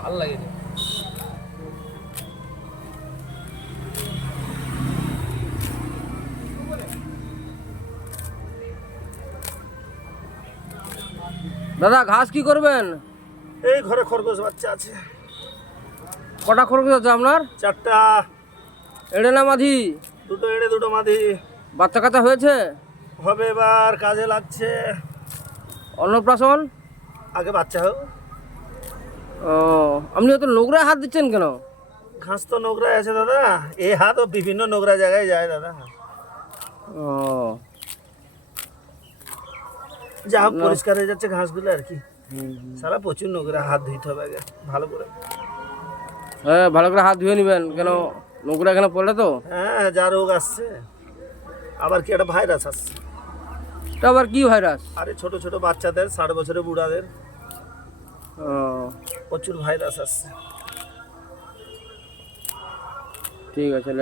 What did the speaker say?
ভালো লাগে না। দাদা ঘাস কি করবেন? এই ঘরে খরগোশ বাচ্চা আছে। কটা খরগোশ আছে আপনার? 4টা। এড়ে না মাঝি? দুটো এড়ে দুটো মাদি। বাচ্চা কাচ্চা হয়েছে? হবে, এবার কাজে লাগছে। অন্নপ্রাশন? আগে বাচ্চা হোক। ও, আপনি অত নোংরা হাত দিচ্ছেন কেন? ঘাস তো নোংরায় আছে দাদা, এই হাতও বিভিন্ন নোংরা জায়গায় যায় দাদা। ও, যা হোক পরিষ্কার হয়ে যাচ্ছে ঘাসগুলো আর কি। সারা প্রচুর নোংরা, হাত ধুইতে হবে আগে ভালো করে। হ্যাঁ ভালো করে হাত ধুয়ে নেবেন, কেন নোংরা এখানে পড়লে তো। হ্যাঁ, যা রোগ আসছে, আবার কি একটা ভাইরাস আসছে। এটা আবার কি ভাইরাস? আরে ছোট ছোট বাচ্চাদের, 60 বছরের বুড়াদের ও, প্রচুর ভাইরাস আসছে। ঠিক আছে।